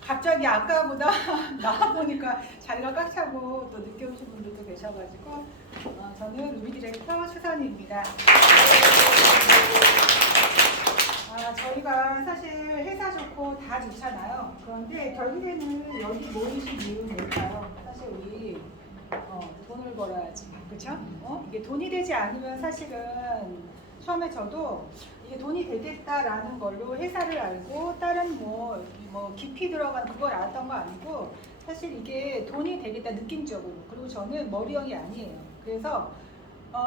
갑자기 아까보다 나와보니까 자리가 꽉 차고 또 늦게 오신 분들도 계셔가지고 저는 루비 디렉터 수선입니다. 저희가 사실 회사 좋고 다 좋잖아요. 그런데 결국에는 여기 모이신 이유는 뭘까요? 사실 우리 돈을 벌어야지, 그렇죠? 이게 돈이 되지 않으면 사실은 처음에 저도 이게 돈이 되겠다라는 걸로 회사를 알고 다른 뭐 깊이 들어간 그걸 알았던 거 아니고 사실 이게 돈이 되겠다 느낌적으로. 그리고 저는 머리형이 아니에요. 그래서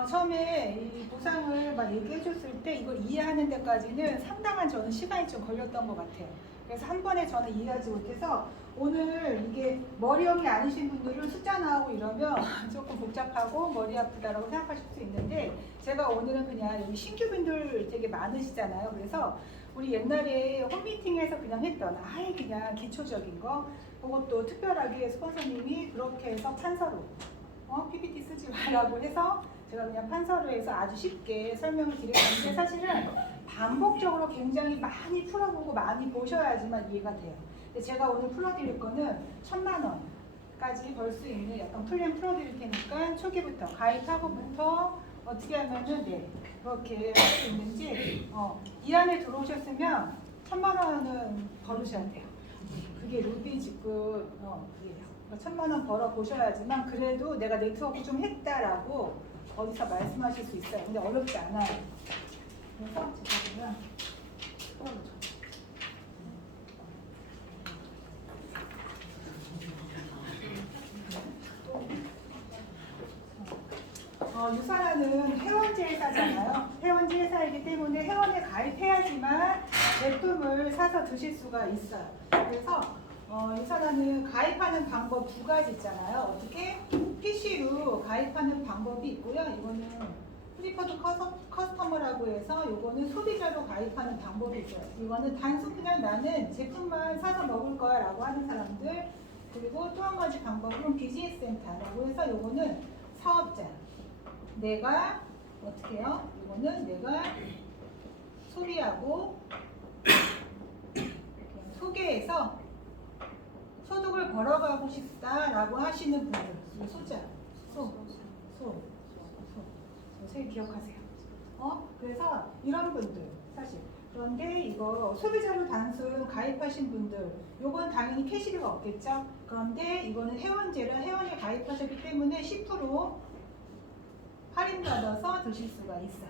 처음에 이 보상을 막 얘기해 줬을 때 이걸 이해하는 데까지는 상당한 저는 시간이 좀 걸렸던 것 같아요. 그래서 한 번에 저는 이해하지 못해서 오늘 이게 머리형이 아니신 분들은 숫자 나오고 이러면 조금 복잡하고 머리 아프다라고 생각하실 수 있는데 제가 오늘은 그냥 여기 신규분들 되게 많으시잖아요. 그래서 우리 옛날에 홈미팅에서 그냥 했던 아예 그냥 기초적인 거 그것도 특별하게 스폰서님이 그렇게 해서 판서로 PPT 쓰지 말라고 해서 제가 그냥 판서로 해서 아주 쉽게 설명을 드렸는데 사실은 반복적으로 굉장히 많이 풀어보고 많이 보셔야지만 이해가 돼요. 근데 제가 오늘 풀어드릴 거는 1000만 원까지 벌 수 있는 약간 플랜 풀어드릴 테니까 초기부터 가입하고부터 어떻게 하면은 그렇게 할 수 있는지 이 안에 들어오셨으면 1000만 원은 벌으셔야 돼요. 그게 루비 직급 그게요. 1000만 원 벌어 보셔야지만 그래도 내가 네트워크 좀 했다라고 어디서 말씀하실 수 있어요. 근데 어렵지 않아요. 그래서 제가 그냥 유사라는 회원제 회사잖아요. 회원제 회사이기 때문에 회원에 가입해야지만 제품을 사서 드실 수가 있어요. 그래서 유사라는 가입하는 방법 두 가지 있잖아요. 어떻게? PC로 가입하는 방법이 있고요. 이거는 프리퍼드 커스터머라고 해서 이거는 소비자로 가입하는 방법이 있어요. 이거는 단순 그냥 나는 제품만 사서 먹을 거야 라고 하는 사람들. 그리고 또 한 가지 방법은 비즈니스 센터라고 해서 이거는 사업자. 내가 어떻게 해요? 이거는 내가 소비하고 소개해서 소득을 벌어가고 싶다라고 하시는 분들, 소자, 세 기억하세요. 그래서 이런 분들 사실. 그런데 이거 소비자로 단순 가입하신 분들, 요건 당연히 캐시비가 없겠죠. 그런데 이거는 회원제라 회원에 가입하셨기 때문에 10% 할인받아서 드실 수가 있어요.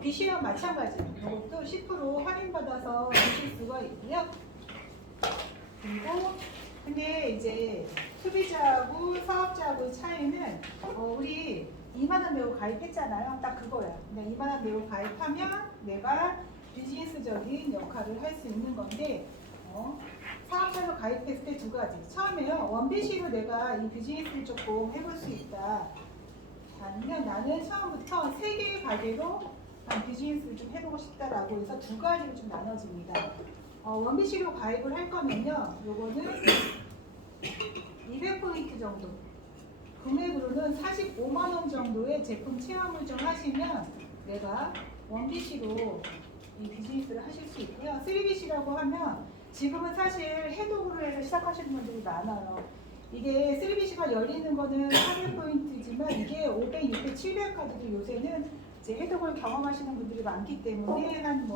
BC랑 마찬가지. 이것도 10% 할인받아서 드실 수가 있고요. 그리고 근데 이제 소비자하고 사업자하고의 차이는 우리 2만 원 내고 가입했잖아요. 딱 그거야. 근데 2만 원 내고 가입하면 내가 비즈니스적인 역할을 할 수 있는 건데 사업자로 가입했을 때 두 가지. 처음에요. 원비시로 내가 이 비즈니스를 조금 해볼 수 있다. 아니면 나는 처음부터 3개의 가게로 비즈니스를 좀 해보고 싶다라고 해서 두 가지로 좀 나눠집니다. 원비시로 가입을 할 거면요, 요거는 200포인트 정도, 금액으로는 45만 원 정도의 제품 체험을 좀 하시면 내가 원비시로 이 비즈니스를 하실 수 있고요. 3BC라고 하면 지금은 사실 해독으로 해서 시작하시는 분들이 많아요. 이게 3BC가 열리는 거는 400포인트지만 이게 500, 600, 700까지도 요새는 이제 해독을 경험하시는 분들이 많기 때문에 한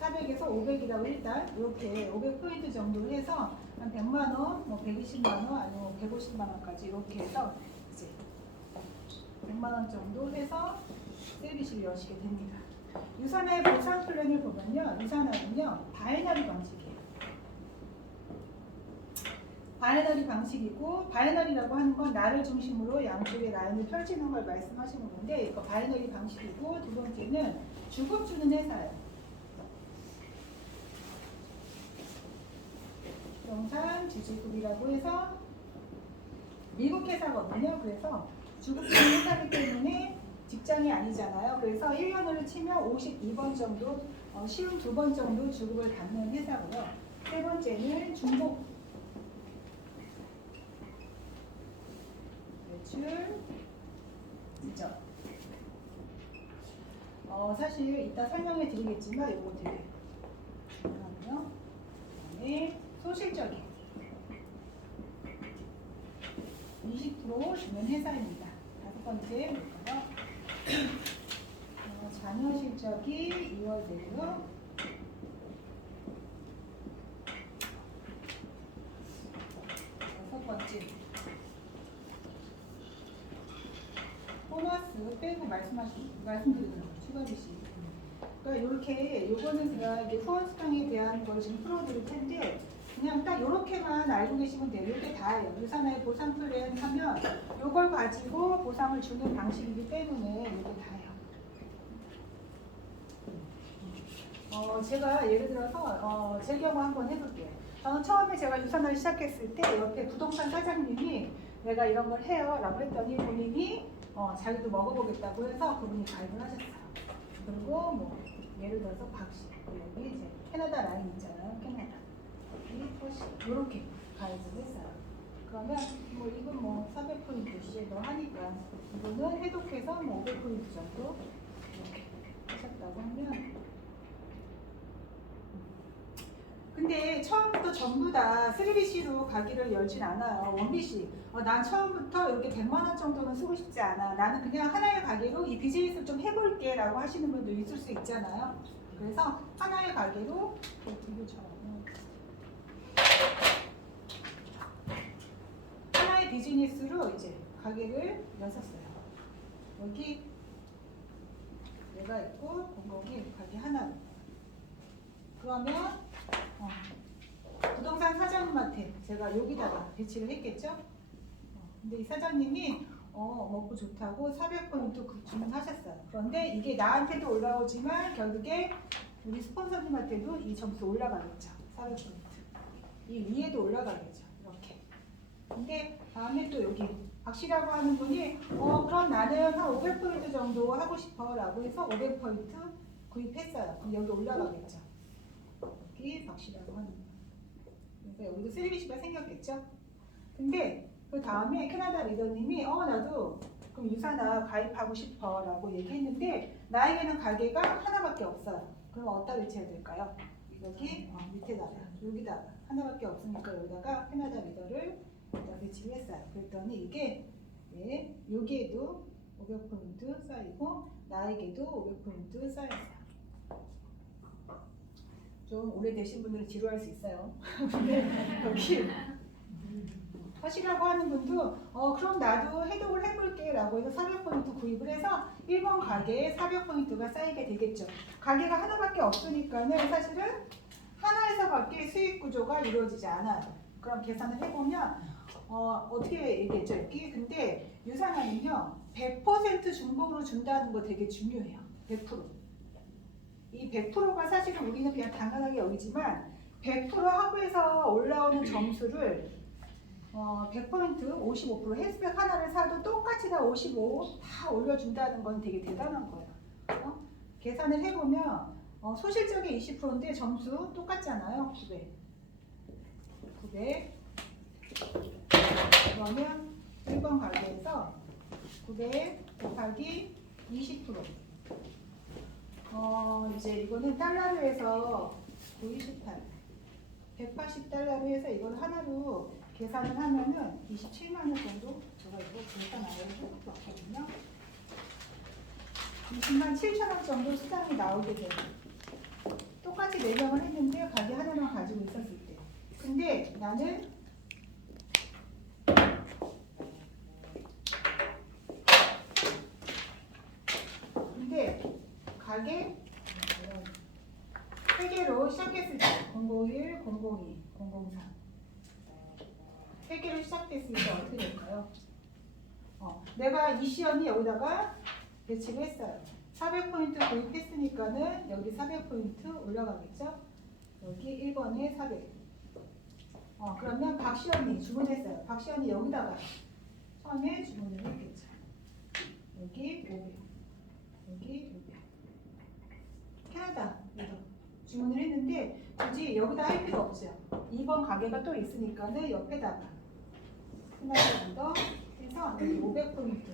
400에서 500이라고 일단 이렇게 500포인트 정도 해서 한 100만 원, 120만 원, 아니면 150만 원까지 이렇게 해서 이제 100만 원 정도 해서 3BC를 여시게 됩니다. 유산의 보상 플랜을 보면요, 유산화는요 바이너리 방식이에요. 바이너리 방식이고, 바이너리라고 하는 건 나를 중심으로 양쪽에 라인을 펼치는 걸 말씀하시는 건데, 이거 바이너리 방식이고, 두 번째는 주급 주는 회사예요. 영상 주지급이라고 해서 미국 회사거든요. 그래서 주급 주는 회사이기 때문에 직장이 아니잖아요. 그래서 1년으로 치면 52번 정도, 쉬운 2번 정도 주급을 받는 회사고요. 세 번째는 중복 매출 이죠. 사실 이따 설명해 드리겠지만 이거 되게 중요하고요. 그다음에 소실적인 20% 주면 회사입니다. 다섯 번째 볼까요? 자녀 실적이 2월 되고요. 여섯 번째 보너스 빼고 말씀드리는 거예요. 추가 비시. 그러니까 이렇게 요거는 제가 이제 후원 수당에 대한 걸 지금 풀어드릴 텐데 그냥 딱 이렇게만 알고 계시면 돼요. 이게 다예요. 유산의 보상 플랜 하면 요걸 가지고 보상을 주는 방식이기 때문에 이게 다예요. 제가 예를 들어서 제 경우 한번 해볼게요. 저는 처음에 제가 유산을 시작했을 때 옆에 부동산 사장님이 내가 이런 걸 해요 라고 했더니 본인이 자기도 먹어보겠다고 해서 그분이 가입을 하셨어요. 그리고 뭐 예를 들어서 박씨 여기 이제 캐나다 라인 있잖아요. 캐나다 이렇게 가입을 했어요. 그러면 뭐 이건 뭐 400포인트 시제도 하니까 이거는 해독해서 뭐 500포인트 정도 이렇게 하셨다고 하면 근데 처음부터 전부 다 3BC로 가기를 열진 않아요. 1BC. 난 처음부터 이렇게 100만 원 정도는 쓰고 싶지 않아. 나는 그냥 하나의 가게로 이 비즈니스를 좀 해볼게 라고 하시는 분도 있을 수 있잖아요. 그래서 하나의 가게로 하나의 비즈니스로 이제 가게를 여셨어요. 여기 내가 있고 공공이 가게 하나로. 그러면 부동산 사장님한테 제가 여기다가 배치를 했겠죠? 근데 이 사장님이 먹고 좋다고 400포인트 주문하셨어요. 그런데 이게 나한테도 올라오지만 결국에 우리 스폰서님한테도 이 점수 올라가겠죠. 400포인트. 이 위에도 올라가겠죠. 이렇게. 근데 다음에 또 여기 박씨라고 하는 분이 그럼 나는 한 500포인트 정도 하고 싶어 라고 해서 500포인트 구입했어요. 그럼 여기 올라가겠죠. 여기 박씨라고 하는 거. 그래서 여기도 3BC가 생겼겠죠. 근데 그 다음에 캐나다 리더님이 나도 그럼 유산아 가입하고 싶어 라고 얘기했는데 나에게는 가게가 하나밖에 없어요. 그럼 어디다 배치해야 될까요? 여기 밑에다가 여기다가 하나밖에 없으니까 여기다가 캐나다 리더를 배치를 했어요. 그랬더니 이게 여기에도 500포인트 쌓이고 나에게도 500포인트 쌓였어요. 좀 오래되신 분들은 지루할 수 있어요. 근데 여기 하시라고 하는 분도 그럼 나도 해독을 해볼게 라고 해서 400포인트 구입을 해서 1번 가게에 400포인트가 쌓이게 되겠죠. 가게가 하나밖에 없으니까는 사실은 하나에서밖에 수익 구조가 이루어지지 않아요. 그럼 계산을 해보면 어떻게 얘기했죠? 여기 근데 유산하면요 100% 중복으로 준다는 거 되게 중요해요. 100%. 이 100%가 사실은 우리는 그냥 당연하게 여기지만 100% 하부에서 올라오는 점수를 100포인트 55% 헬스백 하나를 사도 똑같이 다 55 다 올려준다는 건 되게 대단한 거예요. 계산을 해보면 소실적인 20%인데 점수 똑같잖아요. 900 그러면 1번 가게에서 900 곱하기 20% 이제 이거는 달러로 해서 928 180달러로 해서 이걸 하나로 계산을 하면은 27만 원 정도 제가 이거 계산 안 해도 왔거든요. 20만 7천 원 정도 수당이 나오게 돼요. 똑같이 매명을 했는데 가게 하나만 가지고 있었을 때. 근데 나는 가게 3개로 시작했을 때 001, 002, 003 3개로 시작됐을 때 어떻게 될까요? 내가 이 시연이 여기다가 배치를 했어요. 400포인트 구입했으니까는 여기 400포인트 올라가겠죠? 여기 1번에 400. 그러면 박시연이 주문했어요. 박시연이 여기다가 처음에 주문을 했겠죠. 여기 500. 여기 500. 캐나다 주문을 했는데 굳이 여기다 할 필요 없죠. 2번 가게가 또 있으니까는 옆에다가 캐나다 리더 해서 여기 500포인트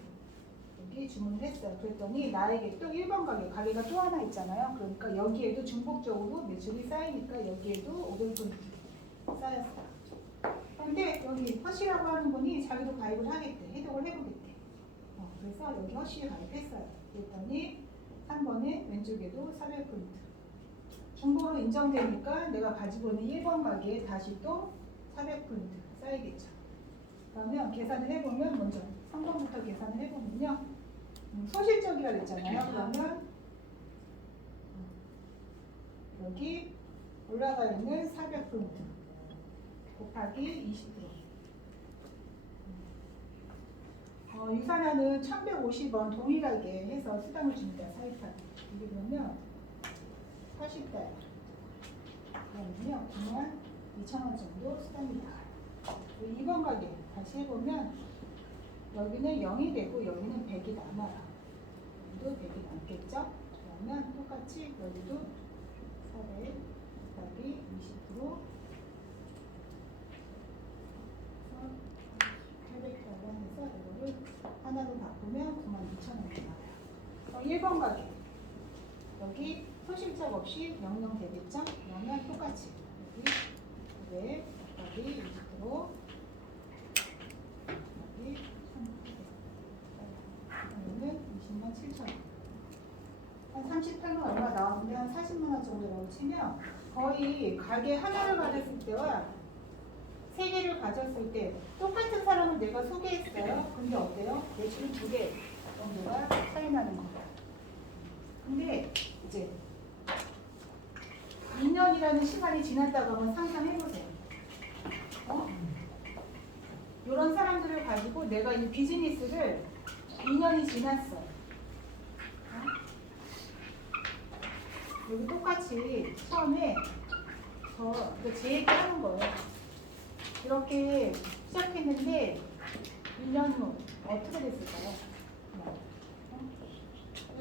여기 주문을 했어요. 그랬더니 나에게 또 1번 가게가 또 하나 있잖아요. 그러니까 여기에도 중복적으로 매출이 쌓이니까 여기에도 500분 쌓였어요. 그런데 여기 허쉬라고 하는 분이 자기도 가입을 하겠대. 해독을 해보겠대. 그래서 여기 허쉬에 가입했어요. 그랬더니 3번에 왼쪽에도 400포인트. 중복으로 인정되니까 내가 가지고 있는 1번 가게에 다시 또 400포인트 쌓이겠죠. 그러면 계산을 해보면 먼저 3번부터 계산을 해보면요. 소실적이라 그랬잖아요. 그러면 여기 올라가 있는 400포인트 곱하기 20%. 유산화는 1150원 동일하게 해서 수당을 줍니다. 사이판. 이게 그러면 80달. 그러면요. 92,000원 정도 수당이 나와요. 2번 가게 다시 해보면 여기는 0이 되고 여기는 100이 남아요. 여기도 100이 남겠죠? 그러면 똑같이 여기도 400 곱하기 20% 800달러 해서 이거를 하나로 바꾸면 92,000원이 나와요. 1번 가게 여기 소실적 없이 00 되겠죠? 그러면 똑같이 여기 900 곱하기 20% 여기 300 그러면 207,000원. 한 38만 얼마 나오는데 한 40만 원 정도라고 치면 거의 가게 하나를 가졌을 때와 3개를 가졌을 때 똑같은 사람을 내가 소개했어요. 근데 어때요? 매출이 2배 정도가 차이 나는 거예요. 근데 이제 2년이라는 시간이 지났다고 하면 상상해보세요. 이런 사람들을 가지고 내가 이 비즈니스를 2년이 지났어. 여기 똑같이 처음에 제 얘기 하는 거예요. 이렇게 시작했는데 1년 후 어떻게 됐을까요?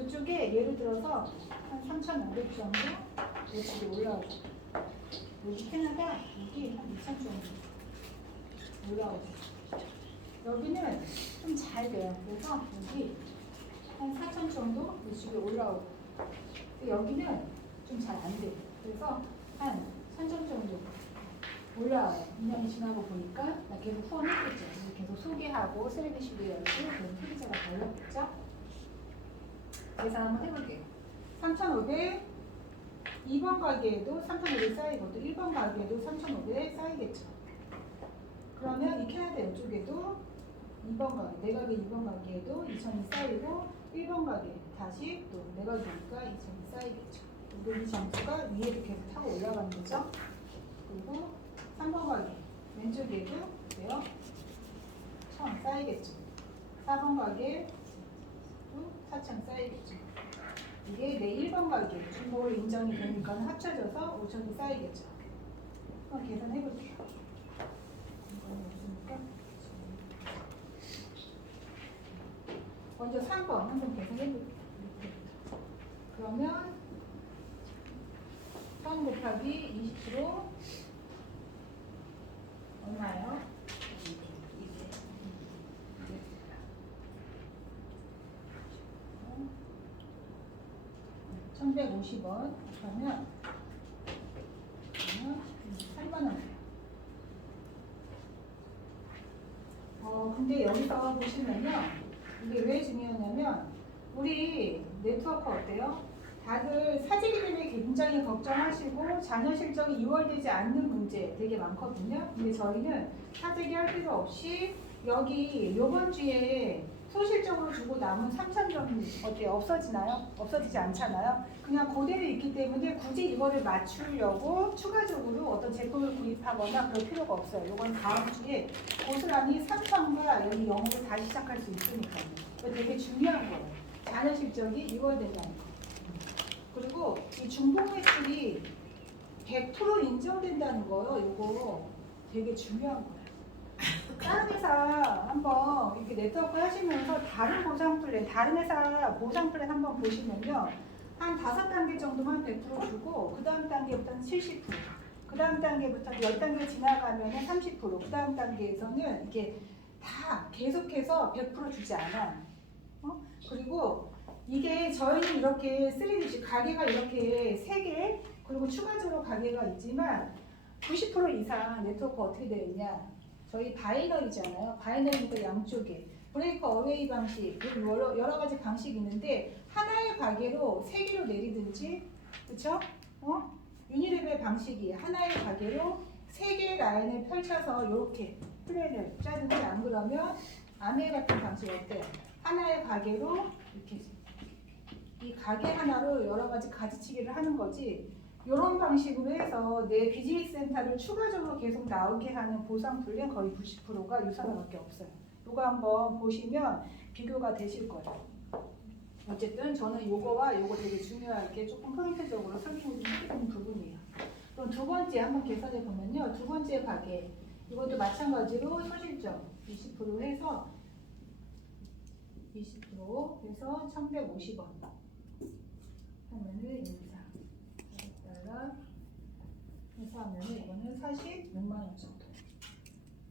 이쪽에 예를 들어서 한 3,500 정도 매출이 올라오고 여기 캐나다 여기 한 2,000 정도 올라오고 여기는 좀 잘 돼요. 그래서 여기 한 4,000 정도 매출이 올라오고 여기는 좀 잘 안 돼요. 그래서 한 3,000 정도 올라와요. 2년이 지나고 보니까 나 계속 후원했겠죠. 계속 소개하고 셀리시도 열고 그런 소비자가 달랐겠죠. 계산 한번 해볼게요. 3,500 2번 가게에도 3,500 쌓이고 또 1번 가게에도 3,500 쌓이겠죠. 그러면 이 캐나다 이쪽에도 2번 가게, 내 가게 2번 가게에도 2,000이 쌓이고 1번 가게 다시 또 내 가게니까 2,000이 쌓이겠죠. 그리고 이 점수가 위에도 계속 타고 올라가는 거죠. 그리고 3번 가게 왼쪽에도 돼요. 1,000 쌓이겠죠. 4번 가게 4,000 쌓이겠죠. 이게 내 1번 가게 중복으로 인정이 되니까 합쳐져서 5,000이 쌓이겠죠. 한번 계산해 볼게요. 이건 없으니까 먼저 3번 한번 계산해 볼게요. 그러면 1,000 곱하기 20% 얼마예요? 1,150원 하면 8만원. 근데 여기서 보시면요. 이게 왜 중요하냐면 우리 네트워크 어때요? 다들 사재기 때문에 굉장히 걱정하시고 자녀 실적이 2월 되지 않는 문제 되게 많거든요. 근데 저희는 사재기 할 필요 없이 여기 요번 주에 소실적으로 주고 남은 3,000점 어때요? 없어지나요? 없어지지 않잖아요. 그냥 그대로 있기 때문에 굳이 이거를 맞추려고 추가적으로 어떤 제품을 구입하거나 그럴 필요가 없어요. 이건 다음 주에 고스란히 3,000과 여기 0으로 다시 시작할 수 있으니까요. 이거 되게 중요한 거예요. 자녀 실적이 2월 된다는 거. 그리고 이 중복 매출이 100% 인정된다는 거예요. 이거 되게 중요한 거예요. 다른 회사 한번 이렇게 네트워크 하시면서 다른 보상 플랜, 다른 회사 보상 플랜 한번 보시면요. 한 5단계 정도만 100% 주고 그 다음 단계부터는 70%, 그 다음 단계부터 10단계 지나가면 30%, 그 다음 단계에서는 이게 다 계속해서 100% 주지 않아. 그리고 이게 저희는 이렇게 3D 가게가 이렇게 3개 그리고 추가적으로 가게가 있지만 90% 이상 네트워크 어떻게 되어 있냐? 저희 바이너리잖아요. 바이너리니까 양쪽에 브레이크 어웨이 방식 그리고 여러 가지 방식이 있는데 하나의 가게로 3개로 내리든지 그렇죠? 유니레벨 방식이 하나의 가게로 3개의 라인을 펼쳐서 이렇게 플랜을 짜든지 안 그러면 아메 같은 방식 어때요? 하나의 가게로 이렇게 이 가게 하나로 여러 가지 가지치기를 하는 거지. 이런 방식으로 해서 내 비즈니스 센터를 추가적으로 계속 나오게 하는 보상 플랜 거의 90%가 유사나밖에 없어요. 이거 한번 보시면 비교가 되실 거예요. 어쨌든 저는 요거와 요거 되게 중요하게 조금 포인트적으로 설명을 좀 해드리는 부분이에요. 그럼 두 번째 한번 계산해 보면요. 두 번째 가게 이것도 마찬가지로 소실점 20% 해서 20% 해서 1150원 하면은 인사 400달러 해서 하면은 이거는 46만 원 정도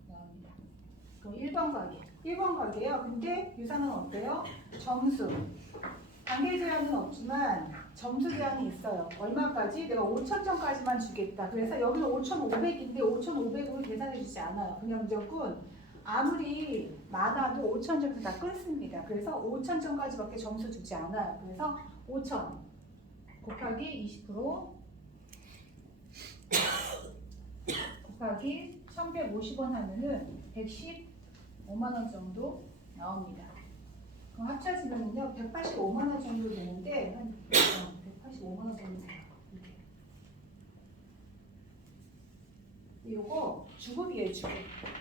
나옵니다. 그럼 1번 가게 1번 가게요. 근데 유사는 어때요? 점수 단계 제한은 없지만 점수 제한이 있어요. 얼마까지? 내가 5,000점까지만 주겠다. 그래서 여기는 5,500인데 5,500으로 계산해 주지 않아요. 그냥 무조건 아무리 많아도 5,000점에서 다 끊습니다. 그래서 5,000점까지밖에 점수 주지 않아요. 그래서 5,000 곱하기 20% 곱하기 1,150원 하면은 115만 원 정도 나옵니다. 그럼 합쳐지면요 185만 원 정도 되는데 한 185만 원 정도 돼요. 이렇게. 요거 주급이에요, 주급.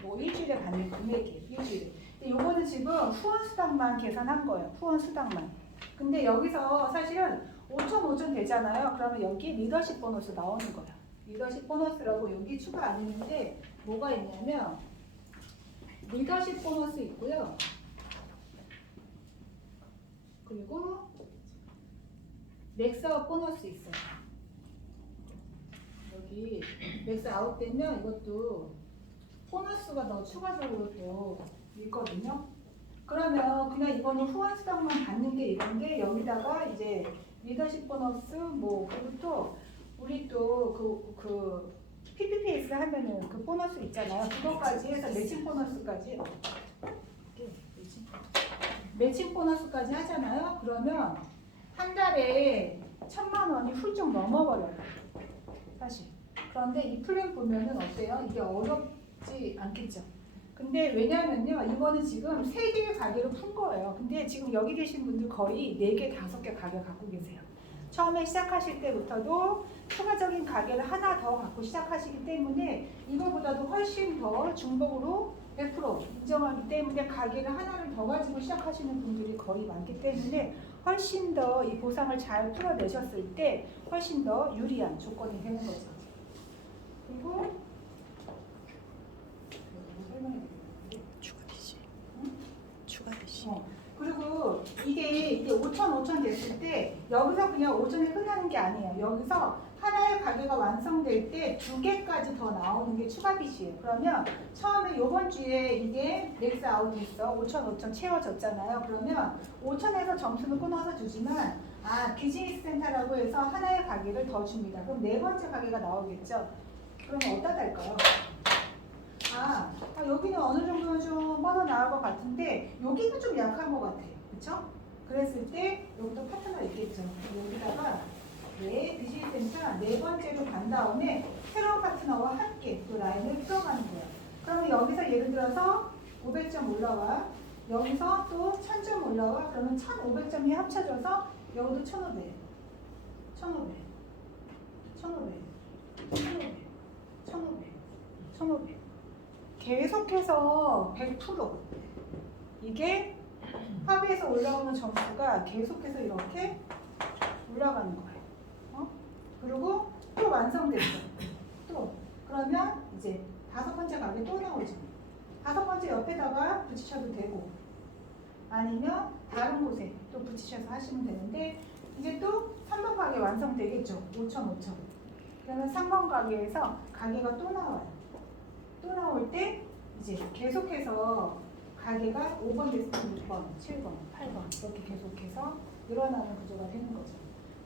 뭐 일주일에 받는 금액이에요, 일주일에. 근데 요거는 지금 후원 수당만 계산한 거예요, 후원 수당만. 근데 여기서 사실은 5,000 되잖아요. 그러면 여기 리더십 보너스 나오는 거예요. 리더십 보너스라고 여기 추가 안 했는데 뭐가 있냐면 리더십 보너스 있고요. 그리고 맥스아웃 보너스 있어요. 여기 맥스아웃 되면 이것도 보너스가 더 추가적으로 또 있거든요. 그러면 그냥 이거는 후원 수당만 받는 게 이건데 여기다가 이제 리더십 보너스 뭐 그리고 또 우리 또 그 PPPS를 하면은 그 보너스 있잖아요. 그것까지 해서 매칭 보너스까지 매칭 보너스까지 하잖아요. 그러면 한 달에 1,000만 원이 훌쩍 넘어버려요. 사실. 그런데 이 플랜 보면은 어때요? 이게 어렵지 않겠죠? 근데 왜냐면요. 이거는 지금 3개의 가게로 푼 거예요. 근데 지금 여기 계신 분들 거의 4개, 5개 가게 갖고 계세요. 처음에 시작하실 때부터도 추가적인 가게를 하나 더 갖고 시작하시기 때문에 이거보다도 훨씬 더 중복으로 100% 인정하기 때문에 가게를 하나를 더 가지고 시작하시는 분들이 거의 많기 때문에 훨씬 더 이 보상을 잘 풀어내셨을 때 훨씬 더 유리한 조건이 되는 거죠. 그리고 추가 DC. 추가 DC. 그리고 이게 5,000 됐을 때 여기서 그냥 5,000에 끝나는 게 아니에요. 여기서 하나의 가게가 완성될 때 2개까지 더 나오는 게 추가 빚이에요. 그러면 처음에 이번 주에 이게 맥스 아웃 있어 5,000 채워졌잖아요. 그러면 5,000에서 점수는 끊어서 주지만 비즈니스 센터라고 해서 하나의 가게를 더 줍니다. 그럼 4번째 가게가 나오겠죠. 그러면 어디다 달까요? 여기는 어느 정도는 좀 뻗어나갈 것 같은데 여기는 좀 약한 것 같아요. 그쵸? 그랬을 때 여기도 파트너 있겠죠. 여기다가 비즈니스 센터 4번째로 간 다음에 새로운 파트너와 함께 그 라인을 풀어가는 거예요. 그러면 여기서 예를 들어서 500점 올라와. 여기서 또 1000점 올라와. 그러면 1500점이 합쳐져서 여기도 1500, 1500, 1500, 1500, 1500, 1500. 계속해서 100% 이게 합의에서 올라오는 점수가 계속해서 이렇게 올라가는 거예요. 그리고 또 완성됐어. 또 그러면 이제 5번째 가게 또 나오죠. 5번째 옆에다가 붙이셔도 되고 아니면 다른 곳에 또 붙이셔서 하시면 되는데 이제 또 3번 가게 완성되겠죠. 5,000. 그러면 3번 가게에서 가게가 또 나와요. 또 나올 때 이제 계속해서 가게가 5번 됐으면 6번, 7번, 8번 이렇게 계속해서 늘어나는 구조가 되는 거죠.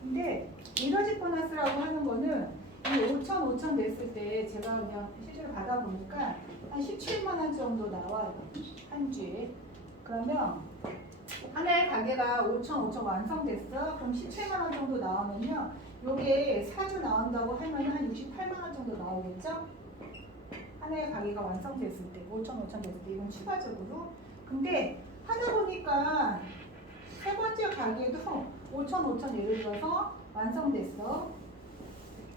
근데 리더십 보너스라고 하는 거는 이 5천, 5천 냈을 때 제가 그냥 실제로 받아보니까 한 17만 원 정도 나와요. 한 주에. 그러면 하나의 가게가 5천, 5천 완성됐어. 그럼 17만 원 정도 나오면요. 요게 4주 나온다고 하면 한 68만 원 정도 나오겠죠? 하나의 가게가 완성됐을 때, 5천, 5천 됐을 때, 이건 추가적으로. 근데 하다 보니까 세 번째 가게도 5천, 5천 예를 들어서 완성됐어.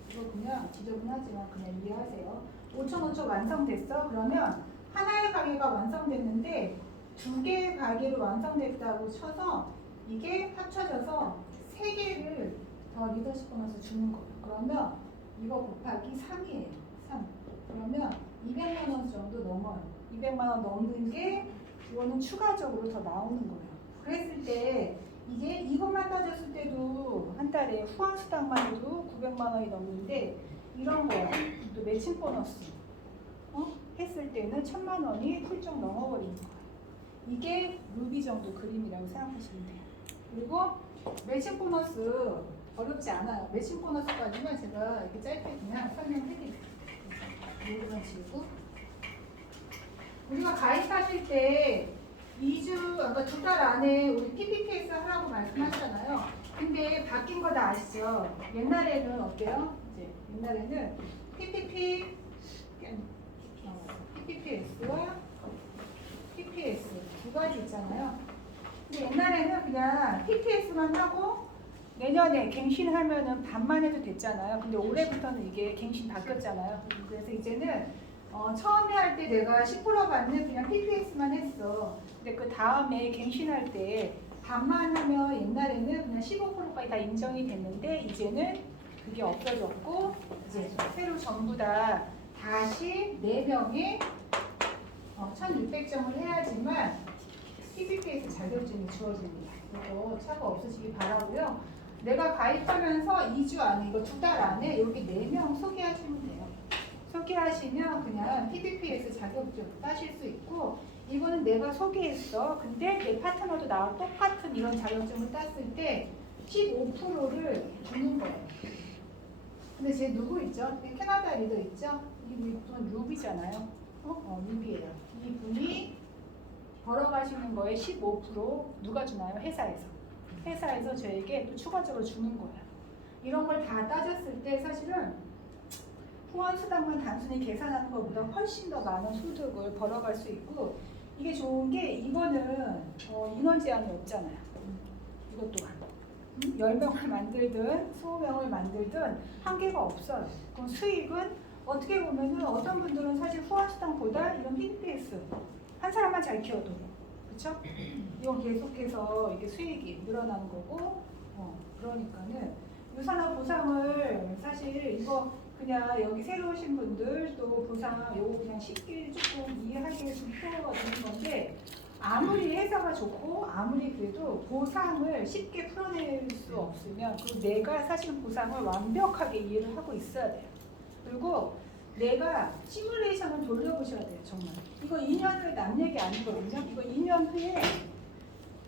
이거 그냥 지저분하지만 그냥 이해하세요. 5천, 5천 완성됐어. 그러면 하나의 가게가 완성됐는데 두 개의 가게로 완성됐다고 쳐서 이게 합쳐져서 세 개를 더 리더십 보너스 주는 거예요. 그러면 이거 곱하기 3이에요. 3. 그러면 200만 원 정도 넘어요. 200만 원 넘는 게 이거는 추가적으로 더 나오는 거예요. 그랬을 때 이게 이것만 따졌을 때도 한 달에 후원 수당만 해도 900만 원이 넘는데 이런 거야. 또 매칭 보너스 했을 때는 1000만 원이 훌쩍 넘어버리는 거예요. 이게 루비 정도 그림이라고 생각하시면 돼요. 그리고 매칭 보너스 어렵지 않아요. 매칭 보너스까지만 제가 이렇게 짧게 그냥 설명해드릴게요. 모르면 지우고. 우리가 가입하실 때 2주, 아까 2달 안에 우리 PPPS 하라고 말씀하셨잖아요. 근데 바뀐 거 다 아시죠? 옛날에는 어때요? 이제 옛날에는 PPPS와 PPS 두 가지 있잖아요. 근데 옛날에는 그냥 PPS만 하고 내년에 갱신하면은 반만 해도 됐잖아요. 근데 올해부터는 이게 갱신 바뀌었잖아요. 그래서 이제는 처음에 할 때 내가 10% 받는 그냥 PPS만 했어. 근데 그 다음에 갱신할 때 반만 하면 옛날에는 그냥 15%까지 다 인정이 됐는데 이제는 그게 없어졌고 이제 새로 전부 다 다시 4명의 1600점을 해야지만 PPPS 자격증이 주어집니다. 이거 차가 없으시기 바라고요. 내가 가입하면서 2주 안에 이거 2달 안에 여기 4명 소개하시면 돼요. 소개하시면 그냥 PPPS 자격증 따실 수 있고 이거는 내가 소개했어. 근데 내 파트너도 나와 똑같은 이런 자격증을 땄을 때 15%를 주는 거예요. 근데 쟤 누구 있죠? 캐나다 리더 있죠? 이분은 루비잖아요. 루비예요. 이분이 벌어가시는 거에 15% 누가 주나요? 회사에서. 회사에서 저에게 또 추가적으로 주는 거예요. 이런 걸 다 따졌을 때 사실은 후원 수당만 단순히 계산하는 것보다 훨씬 더 많은 소득을 벌어갈 수 있고 이게 좋은 게 이거는 인원 제한이 없잖아요. 이것 또한 10명을 만들든 20명을 만들든 한계가 없어요. 그럼 수익은 어떻게 보면은 어떤 분들은 사실 후원 수당보다 이런 PPS 한 사람만 잘 키워도 그렇죠? 이건 계속해서 이게 수익이 늘어나는 거고 그러니까는 유산화 보상을 사실 이거 그냥 여기 새로 오신 분들 또 보상 요거 그냥 쉽게 조금 이해하기 좀 풀어드리는 건데 아무리 회사가 좋고 아무리 그래도 보상을 쉽게 풀어낼 수 없으면 그리고 내가 사실 보상을 완벽하게 이해를 하고 있어야 돼요. 그리고 내가 시뮬레이션을 돌려보셔야 돼요. 정말 이거 2년 후에 남 얘기 아니거든요. 이거 2년 후에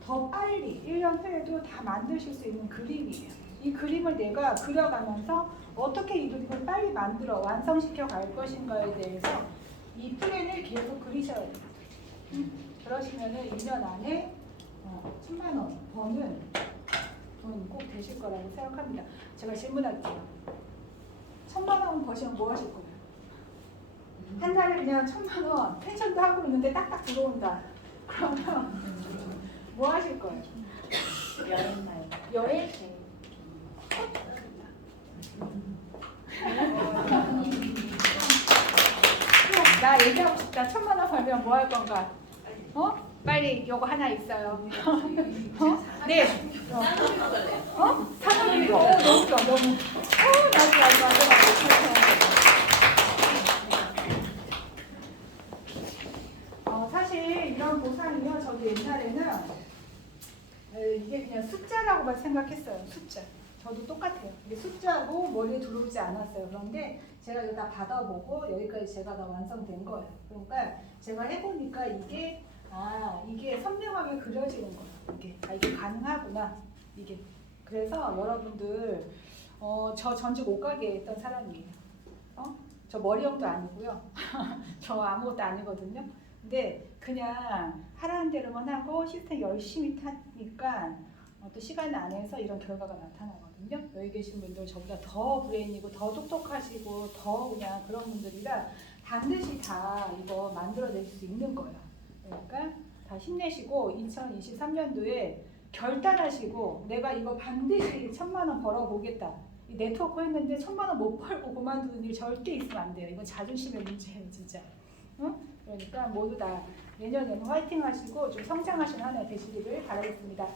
더 빨리 1년 후에도 다 만드실 수 있는 그림이에요. 이 그림을 내가 그려가면서 어떻게 이 그림을 빨리 만들어 완성시켜 갈 것인가에 대해서 이 플랜을 계속 그리셔야 돼요. 그러시면은 2년 안에 1000만 원 버는 돈 꼭 되실 거라고 생각합니다. 제가 질문할게요. 1000만 원 버시면 뭐 하실 거예요? 한 달에 그냥 1000만 원 펜션도 하고 있는데 딱딱 들어온다. 그러면 뭐 하실 거예요? 여행 가요. 여행? 나 얘기하고 싶다. 1000만 원 벌면 뭐 할 건가? 빨리 요거 하나 있어요. 네. 사모님도 너무 좋아. 너무. 나도. 사실 이런 보상이요. 저도 옛날에는 이게 그냥 숫자라고만 생각했어요. 숫자. 저도 똑같아요. 이게 숫자고 머리에 들어오지 않았어요. 그런데 제가 이거 다 받아보고 여기까지 제가 다 완성된 거예요. 그러니까 제가 해보니까 이게 아 이게 선명하게 그려지는 거야. 이게 가능하구나. 이게 그래서 여러분들 저 전직 옷가게에 있던 사람이에요. 저 머리형도 아니고요. 저 아무것도 아니거든요. 근데 그냥 하라는 대로만 하고 시스템 열심히 타니까 또 시간 안에서 이런 결과가 나타나거든요. 여기 계신 분들 저보다 더 브레인이고 더 똑똑하시고 더 그냥 그런 분들이라 반드시 다 이거 만들어낼 수 있는 거예요. 그러니까 다 힘내시고 2023년도에 결단하시고 내가 이거 반드시 1,000만 원 벌어보겠다. 이 네트워크 했는데 1,000만 원 못 벌고 그만두는 일 절대 있으면 안 돼요. 이건 자존심의 문제예요, 진짜. 응? 그러니까 모두 다 내년에는 화이팅 하시고 좀 성장하시는 한 해 되시기를 바라겠습니다.